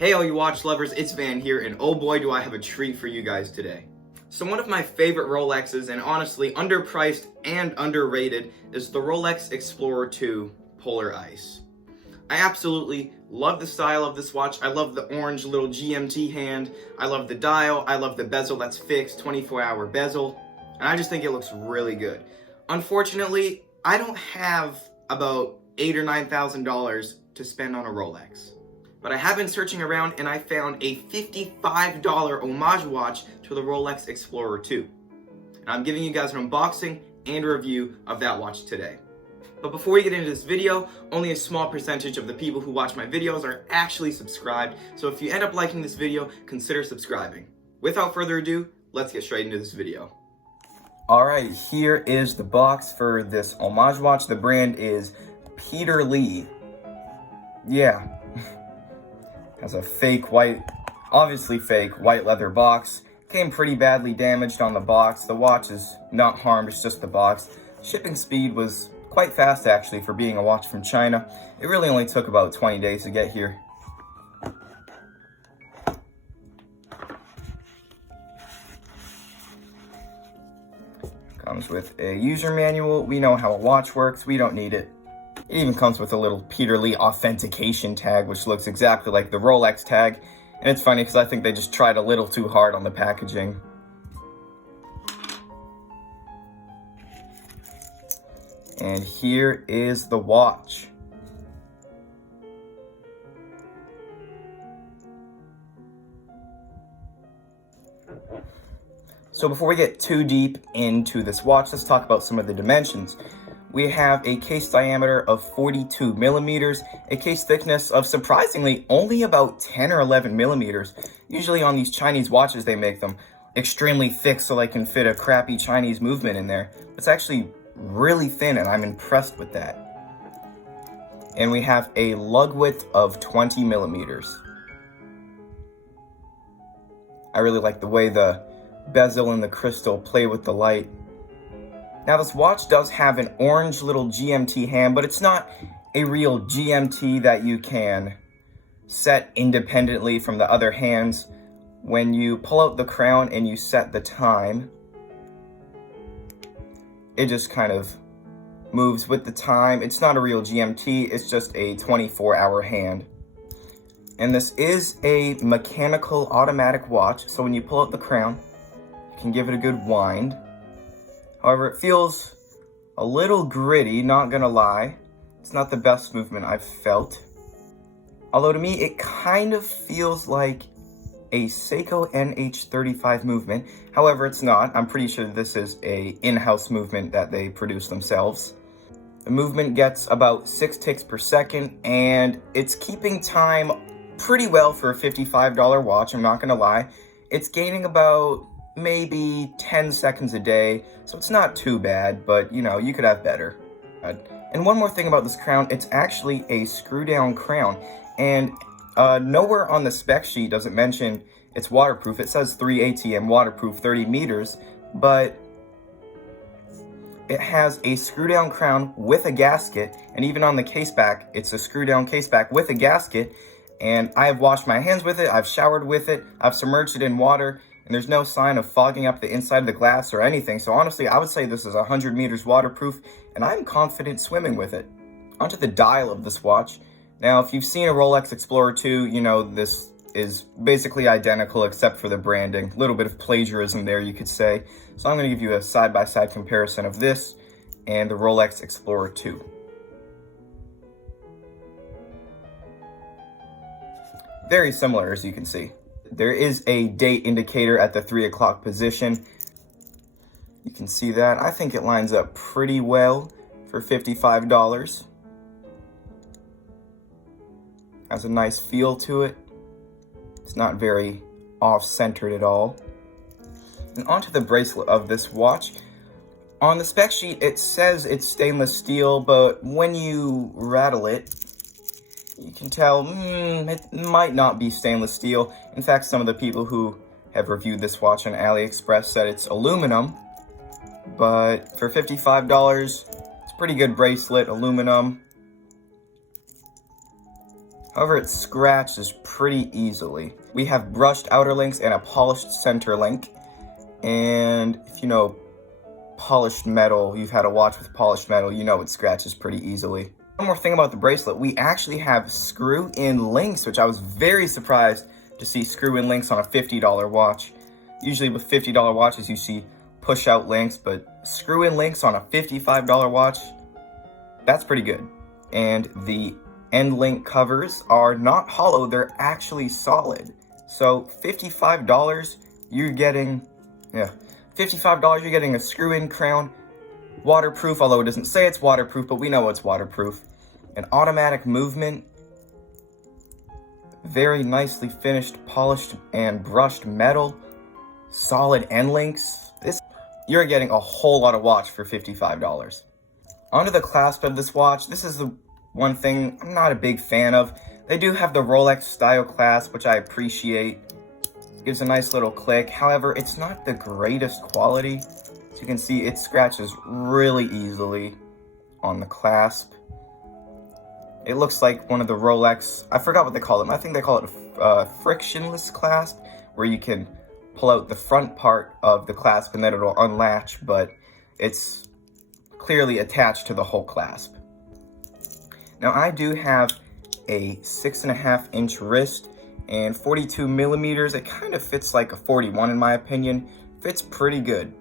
Hey all you watch lovers, it's Van here, and oh boy do I have a treat for you guys today. So one of my favorite Rolexes, and honestly underpriced and underrated, is the Rolex Explorer 2 Polar Ice. I absolutely love the style of this watch. I love the orange little GMT hand, I love the dial, I love the bezel that's fixed, 24-hour bezel, and I just think it looks really good. Unfortunately, I don't have about $8,000 or $9,000 to spend on a Rolex. But I have been searching around and I found a $55 homage watch to the Rolex Explorer 2. And I'm giving you guys an unboxing and a review of that watch today. But before we get into this video, only a small percentage of the people who watch my videos are actually subscribed. So if you end up liking this video, consider subscribing. Without further ado, let's get straight into this video. Alright, here is the box for this homage watch. The brand is Peter Lee. Yeah. Has a fake white, obviously fake, white leather box. Came pretty badly damaged on the box. The watch is not harmed, it's just the box. Shipping speed was quite fast actually for being a watch from China. It really only took about 20 days to get here. Comes with a user manual. We know how a watch works, we don't need it. It even comes with a little Peter Lee authentication tag, which looks exactly like the Rolex tag. And it's funny because I think they just tried a little too hard on the packaging. And here is the watch. So before we get too deep into this watch, let's talk about some of the dimensions. We have a case diameter of 42 millimeters, a case thickness of surprisingly only about 10 or 11 millimeters. Usually on these Chinese watches, they make them extremely thick so they can fit a crappy Chinese movement in there. It's actually really thin and I'm impressed with that. And we have a lug width of 20 millimeters. I really like the way the bezel and the crystal play with the light. Now this watch does have an orange little GMT hand, but it's not a real GMT that you can set independently from the other hands. When you pull out the crown and you set the time, it just kind of moves with the time. It's not a real GMT, it's just a 24-hour hand. And this is a mechanical automatic watch, so when you pull out the crown, you can give it a good wind. However, it feels a little gritty, not gonna lie. It's not the best movement I've felt. Although to me, it kind of feels like a Seiko NH35 movement. However, it's not. I'm pretty sure this is a in-house movement that they produce themselves. The movement gets about 6 ticks per second, and it's keeping time pretty well for a $55 watch, I'm not gonna lie. It's gaining about maybe 10 seconds a day, so it's not too bad, but you know, you could have better. And one more thing about this crown, it's actually a screw down crown, and nowhere on the spec sheet does it mention it's waterproof. It says 3 ATM waterproof, 30 meters, but it has a screw down crown with a gasket, and even on the case back, it's a screw down case back with a gasket, and I have washed my hands with it, I've showered with it, I've submerged it in water, and there's no sign of fogging up the inside of the glass or anything. So honestly, I would say this is 100 meters waterproof, and I'm confident swimming with it. Onto the dial of this watch. Now, if you've seen a Rolex Explorer 2, you know this is basically identical except for the branding. A little bit of plagiarism there, you could say. So I'm going to give you a side-by-side comparison of this and the Rolex Explorer 2. Very similar, as you can see. There is a date indicator at the 3 o'clock position. You can see that. I think it lines up pretty well for $55. Has a nice feel to it. It's not very off-centered at all. And onto the bracelet of this watch. On the spec sheet, it says it's stainless steel, but when you rattle it, you can tell it might not be stainless steel. In fact, some of the people who have reviewed this watch on AliExpress said it's aluminum. But for $55, it's a pretty good bracelet, aluminum. However, it scratches pretty easily. We have brushed outer links and a polished center link. And if you know polished metal, you've had a watch with polished metal, you know it scratches pretty easily. One more thing about the bracelet, we actually have screw-in links, which I was very surprised to see screw-in links on a $50 watch. Usually with $50 watches, you see push-out links, but screw-in links on a $55 watch, that's pretty good. And the end link covers are not hollow, they're actually solid. So $55, you're getting, $55, you're getting a screw-in crown, waterproof, although it doesn't say it's waterproof, but we know it's waterproof. An automatic movement, very nicely finished, polished and brushed metal, solid end links. You're getting a whole lot of watch for $55. Onto the clasp of this watch, this is the one thing I'm not a big fan of. They do have the Rolex style clasp, which I appreciate. It gives a nice little click. However, it's not the greatest quality. As you can see, it scratches really easily on the clasp. It looks like one of the Rolex, I forgot what they call them. I think they call it a frictionless clasp, where you can pull out the front part of the clasp and then it'll unlatch, but it's clearly attached to the whole clasp. Now I do have a 6.5-inch wrist and 42 millimeters. It kind of fits like a 41 in my opinion. Fits pretty good.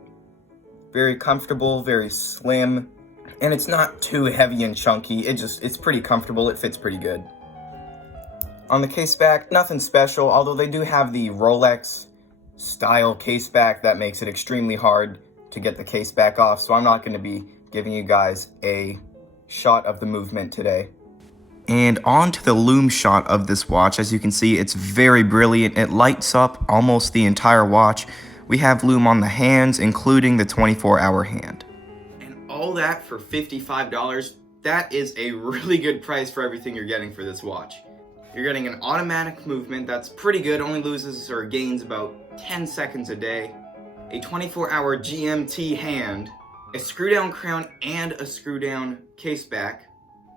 Very comfortable, very slim, and it's not too heavy and chunky. It's pretty comfortable. It fits pretty good. On the case back, nothing special, although they do have the Rolex style case back that makes it extremely hard to get the case back off, so I'm not going to be giving you guys a shot of the movement today. And on to the Lume shot of this watch. As you can see, it's very brilliant. It lights up almost the entire watch. We have Lume on the hands, including the 24-hour hand. And all that for $55. That is a really good price for everything you're getting for this watch. You're getting an automatic movement that's pretty good, only loses or gains about 10 seconds a day, a 24-hour GMT hand, a screw-down crown, and a screw-down case back.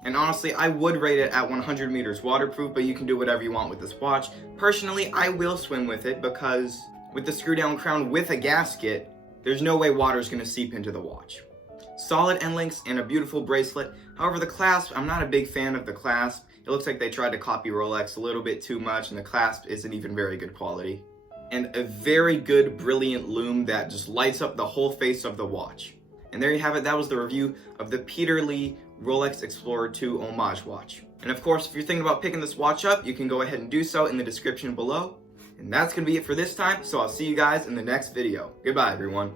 And honestly, I would rate it at 100 meters waterproof, but you can do whatever you want with this watch. Personally, I will swim with it because with the screw-down crown with a gasket, there's no way water is going to seep into the watch. Solid end links and a beautiful bracelet. However, the clasp, I'm not a big fan of the clasp. It looks like they tried to copy Rolex a little bit too much, and the clasp isn't even very good quality. And a very good, brilliant Lume that just lights up the whole face of the watch. And there you have it. That was the review of the Peter Lee Rolex Explorer 2 Homage watch. And of course, if you're thinking about picking this watch up, you can go ahead and do so in the description below. And that's going to be it for this time, so I'll see you guys in the next video. Goodbye, everyone.